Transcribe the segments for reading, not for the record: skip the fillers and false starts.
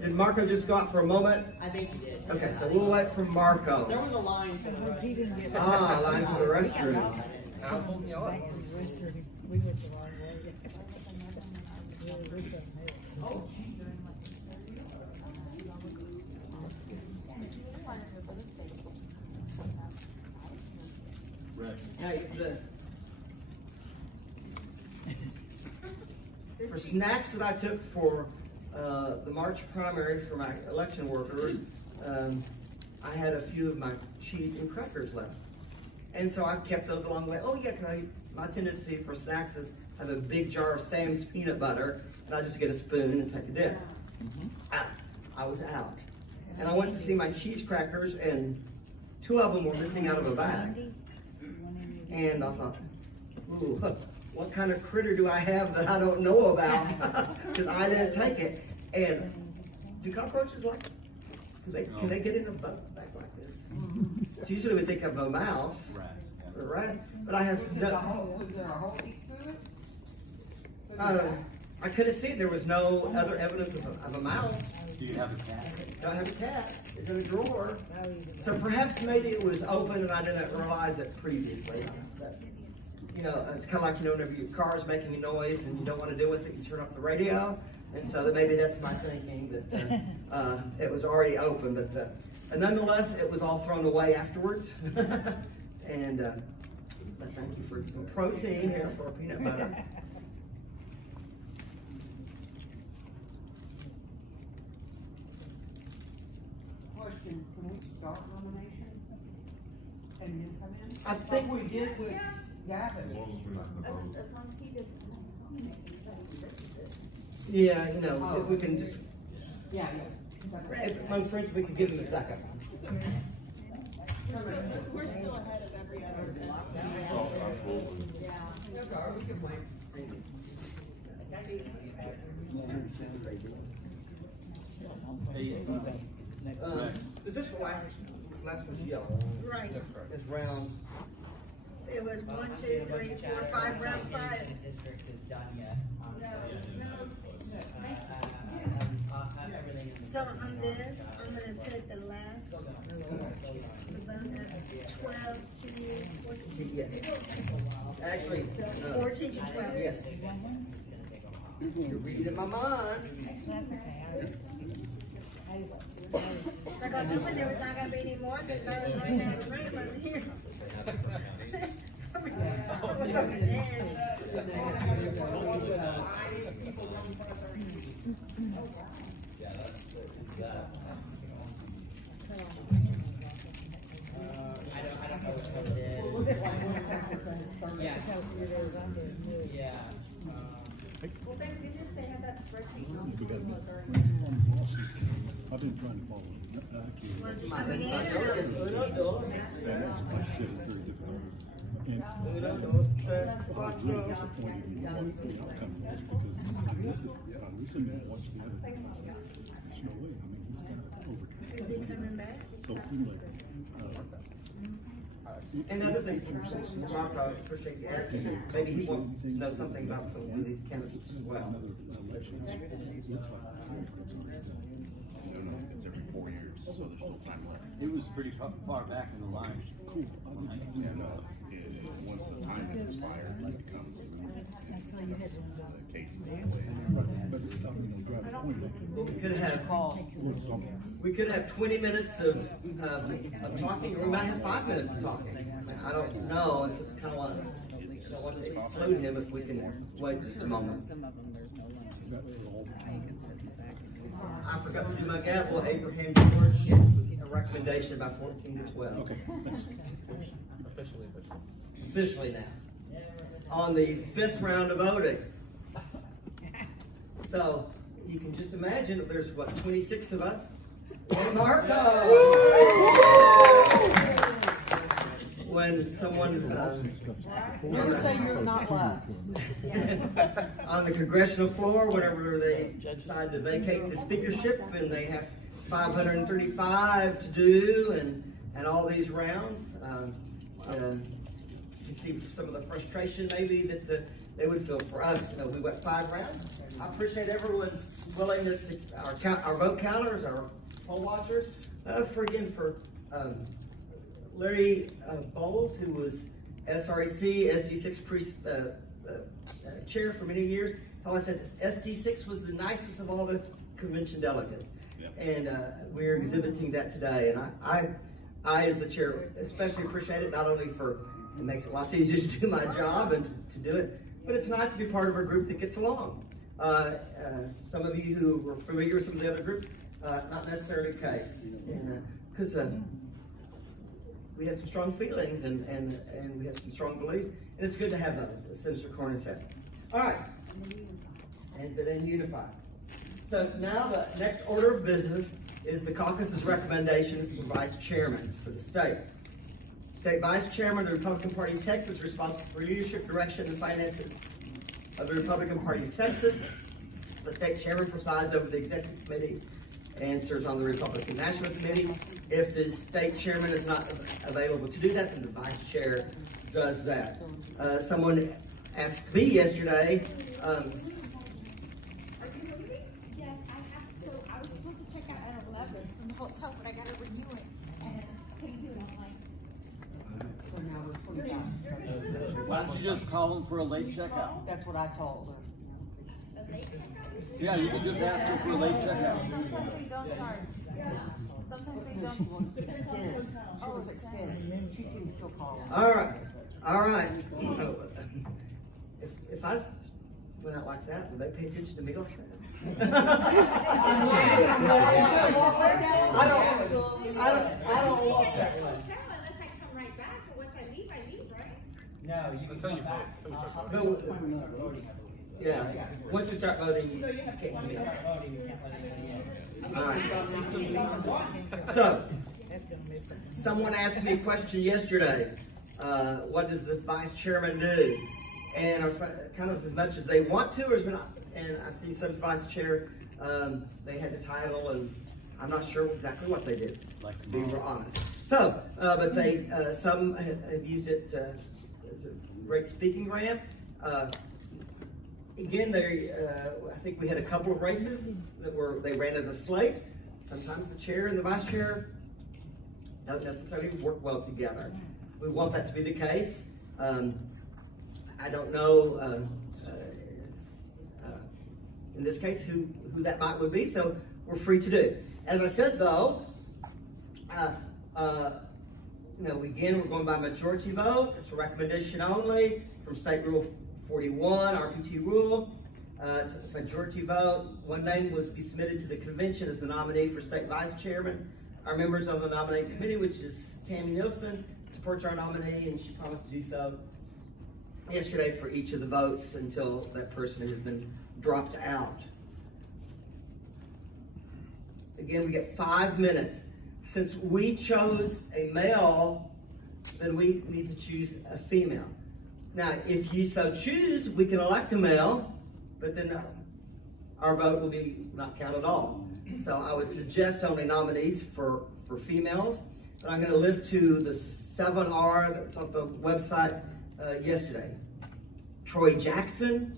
Did Marco just go out for a moment? I think he did. Okay, so we'll wait for Marco. There was a line for the restroom. Ah, line for the restroom. We went the wrong way. For snacks that I took for the March primary for my election workers, I had a few of my cheese and crackers left. And so I've kept those along the way. Oh yeah, my tendency for snacks is I have a big jar of Sam's peanut butter, and I just get a spoon and take a dip. I was out. And I went to see my cheese crackers, and 2 of them were missing out of a bag. And I thought, ooh, what kind of critter do I have that I don't know about? Because I didn't take it. And do cockroaches like it? Can they get in a bag like this? So usually we think of a mouse, right? But I have no. Was there a hole to it? I couldn't see it. There was no other evidence of a mouse. Do you have a cat? Don't have a cat. It's in a drawer. So perhaps maybe it was open and I didn't realize it previously. But, you know, it's kind of like, you know, whenever your car is making a noise and you don't want to deal with it, you turn off the radio. And so that maybe that's my thinking, that it was already open. But nonetheless, it was all thrown away afterwards. And but thank you for some protein here for peanut butter. Question, can we start nominations and then come in? I think we did with Gavin. As long as he doesn't nominate. Yeah, you know, if we can just, Yeah. if my friends, we could give him a second. We're still ahead of every other. Is this the last one's yellow? Right. It's round. It was 1, 2, 3, 4, 5, round 5. District is done yet. So on this, I'm gonna put the last, the bone at 12 to 14. Yes. Actually, 14 to 12. yes. You're reading my mind. That's okay. Like I was hoping there was not gonna be any more because I was running out of room over here. What's up with this? Yeah, that's that. I don't know what it is. Yeah. Yeah. Well, they just, they had that spreadsheet. I've been trying to follow it. Coming in or? And I was really disappointed in the outcome because I listened and watched the evidence. I said, there's no way. I mean, he's got over. Is he coming back? So, anyway, And other things, Mark, I appreciate you asking. Maybe he wants to know something about some of these candidates as well. it's every 4 years, so there's still time left. It was pretty far back in the line. cool. And once the time expires, it becomes a case. We could have 20 minutes of talking, or we might have 5 minutes of talking. I don't know. It's kind of like, I don't want to exclude him if we can wait just a moment. I forgot to do my gavel. Abraham George, a recommendation about 14 to 12. Okay, thanks. Officially now. On the 5th round of voting. So you can just imagine that there's what, 26 of us? And Marco! When someone You say you're not left. on the congressional floor, whenever they decide to vacate the speakership and they have 535 to do and all these rounds, can see some of the frustration maybe that they would feel for us. You know, we went 5 rounds. I appreciate everyone's willingness to, our vote counters, our poll watchers, for Larry Bowles, who was SREC, SD6 chair for many years. I said SD6 was the nicest of all the convention delegates. Yep. And we're exhibiting that today. And I, as the chair, especially appreciate it, not only for, it makes it lots easier to do my job and to do it, but it's nice to be part of a group that gets along. Some of you who were familiar with some of the other groups, not necessarily the case. Because we have some strong feelings and we have some strong beliefs, and it's good to have those, as Senator Cornyn said. All right, but then unified. So now the next order of business is the caucus's recommendation for vice chairman for the state. State vice chairman of the Republican Party of Texas is responsible for leadership, direction, and finances of the Republican Party of Texas. The state chairman presides over the executive committee and serves on the Republican National Committee. If the state chairman is not available to do that, then the vice chair does that. Someone asked me yesterday, Yes, I have. So I was supposed to check out at 11 from the hotel, but I got to renew it, and I couldn't do it online. So now we're 25. Why don't you just call them for a late checkout? That's what I told her. A late checkout? Yeah, you can just ask them for a late checkout. Sometimes they don't charge. Sometimes they don't. Extended. She was extended. She can still call her. all right, all right. If I went out like that, would they pay attention to me like that? I don't walk that way. Unless I come right back, but once I leave, right? No, you can come back. Yeah, once we start voting, you can't do When we that. start voting, you can't let anybody in. All right. So, someone asked me a question yesterday. What does the vice chairman do? And I was kind of as much as they want to, or not. And I've seen some vice chair, they had the title, and I'm not sure exactly what they did, to be honest. So, but they, some have used it as a great speaking ramp. Again, I think we had a couple of races that they ran as a slate. Sometimes the chair and the vice chair don't necessarily work well together. We want that to be the case. I don't know, in this case, who that would be, so we're free to do. As I said, though, again, we're going by majority vote. It's a recommendation only from State Rule 41, RPT rule. It's a majority vote. One name was to be submitted to the convention as the nominee for state vice chairman. Our members of the nominating committee, which is Tammy Nielsen, supports our nominee, and she promised to do so yesterday for each of the votes until that person has been dropped out. Again, we get 5 minutes. Since we chose a male, then we need to choose a female. Now, if you so choose, we can elect a male, but then our vote will be not counted at all. So I would suggest only nominees for females, but I'm going to list to the 7R that's on the website yesterday. Troy Jackson,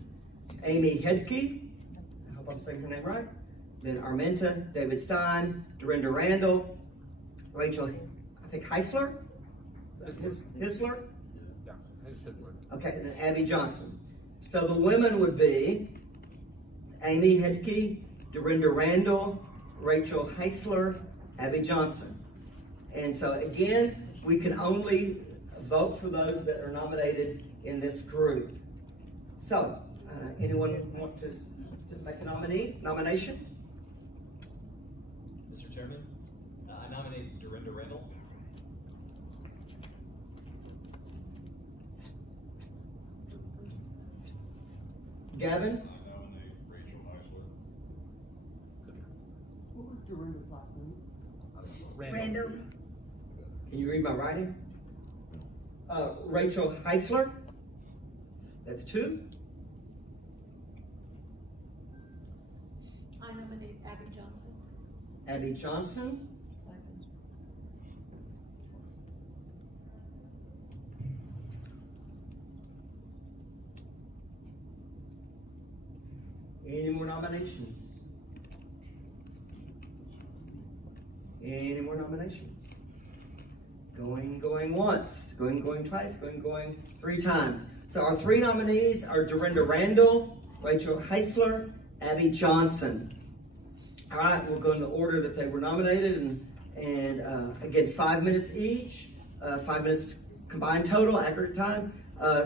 Amy Hedke, I hope I'm saying her name right, then Arminta, David Stein, Dorinda Randall, Rachel, I think Heisler, Hisler? Yeah, it's Hitler. Okay, and then Abby Johnson. So the women would be Amy Hedke, Dorinda Randall, Rachel Heisler, Abby Johnson. And so again, we can only vote for those that are nominated in this group. So, anyone want to make a nomination? Mr. Chairman, I nominate Dorinda Randall. Gavin? I nominate Rachel Heisler. What was Dorinda's last name? Randall. Can you read my writing? Rachel Heisler. That's 2. I nominate Abby Johnson. Abby Johnson. Any more nominations? Any more nominations? Going once, going twice, going 3 times. So our 3 nominees are Dorinda Randall, Rachel Heisler, Abby Johnson. All right, we'll go in the order that they were nominated, and again, 5 minutes each, 5 minutes combined total, accurate time.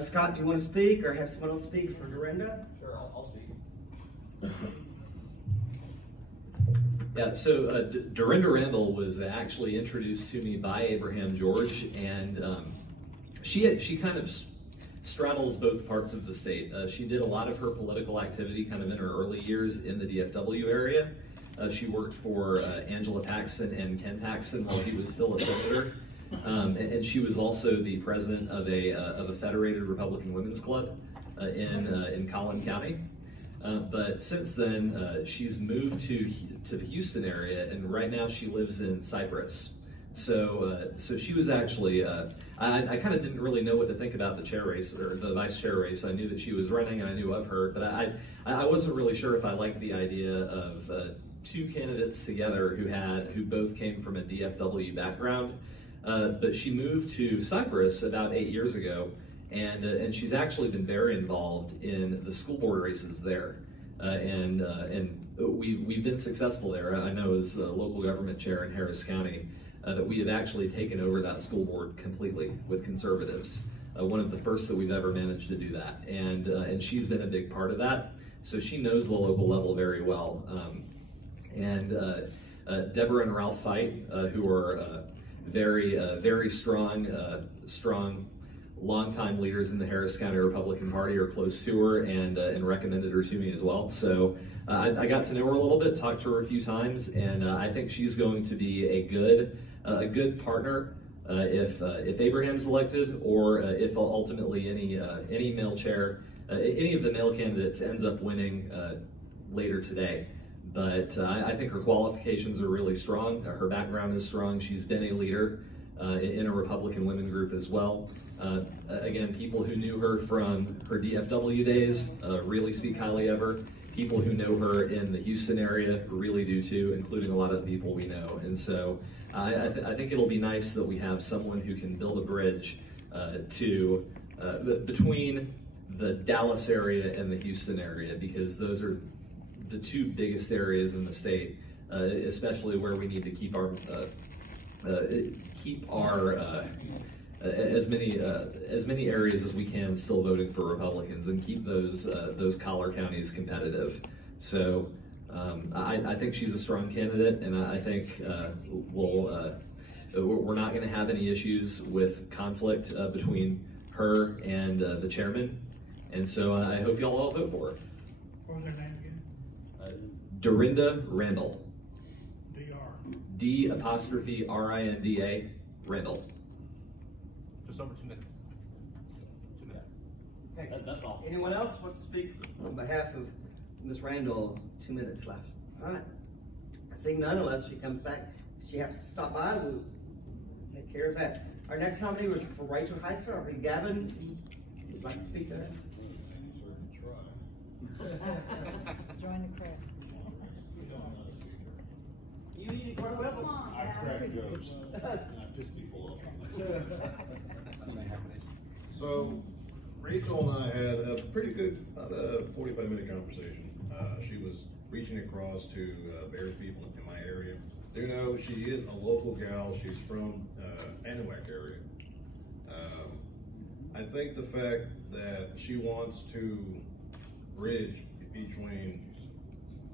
Scott, do you want to speak or have someone else speak for Dorinda? Sure, I'll speak. Yeah, so Dorinda Randall was actually introduced to me by Abraham George, and she kind of straddles both parts of the state. She did a lot of her political activity kind of in her early years in the DFW area. She worked for Angela Paxson and Ken Paxson while he was still a senator. And she was also the president of a federated Republican women's club in Collin County. But since then, she's moved to the Houston area, and right now she lives in Cypress. So she was actually, I kind of didn't really know what to think about the chair race or the vice chair race. I knew that she was running, and I knew of her, but I wasn't really sure if I liked the idea of 2 candidates together who both came from a DFW background. But she moved to Cypress about 8 years ago, and she's actually been very involved in the school board races there, and we've been successful there. I know as local government chair in Harris County that we have actually taken over that school board completely with conservatives. One of the first that we've ever managed to do that, and she's been a big part of that. So she knows the local level very well. Deborah and Ralph Fight, who are very strong, longtime leaders in the Harris County Republican Party, are close to her and recommended her to me as well. So I got to know her a little bit, talked to her a few times, and I think she's going to be a good partner if Abraham's elected, or if ultimately any male chair, any of the male candidates ends up winning later today. But I think her qualifications are really strong. Her background is strong. She's been a leader in a Republican women group as well. Again, people who knew her from her DFW days really speak highly of her. People who know her in the Houston area really do too, including a lot of the people we know. And so I think it'll be nice that we have someone who can build a bridge between the Dallas area and the Houston area, because those are the 2 biggest areas in the state, especially where we need to keep our as many areas as we can still voting for Republicans, and keep those collar counties competitive. So I think she's a strong candidate, and I think we're not going to have any issues with conflict between her and the chairman. And so I hope y'all all vote for her. What was her name again? Dorinda Randall. D-R. D''Rinda Randall. Just over 2 minutes. 2 minutes. Okay. That's all. Anyone else want to speak on behalf of Ms. Randall? 2 minutes left. All right. Seeing none, unless she comes back, she has to stop by. We'll take care of that. Our next nominee was for Rachel Heisler. Gavin, would you like to speak to her? Join the crowd. You need to go to I crack jokes, not just before. So, Rachel and I had a pretty good, about a 45-minute conversation. She was reaching across to various people in my area. Do know she is a local gal. She's from Anahuac area. I think the fact that she wants to bridge between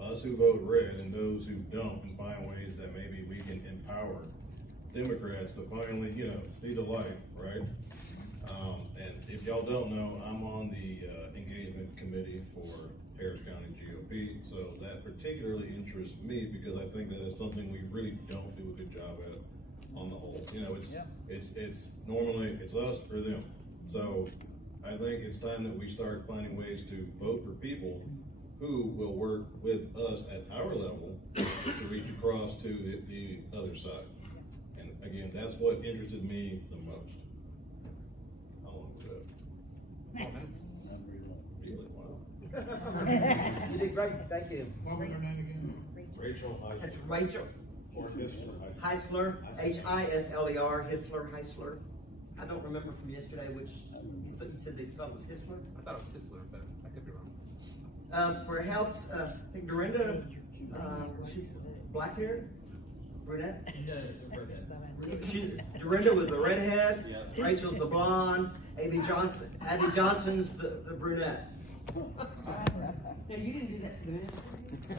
us who vote red and those who don't, and find ways that maybe we can empower Democrats to finally, see the light, right? And if y'all don't know, I'm on the engagement committee for Harris County GOP, so that particularly interests me because I think that is something we really don't do a good job at on the whole. It's normally it's us or them. So I think it's time that we start finding ways to vote for people who will work with us at our level to reach across to the other side. And again, that's what interested me the most. How long was that? 4 minutes. Really? Wow. You did great, thank you. What was her name again? Rachel. That's Rachel Or Hisler. Heisler, Hisler, Heisler. I don't remember from yesterday which, you said they thought it was Hisler? I thought it was Hisler, but I could be wrong. For helps, I think Dorinda, she black hair, brunette. Dorinda was the redhead, Rachel's the blonde, Abby Johnson's the brunette. No, you didn't do that to me.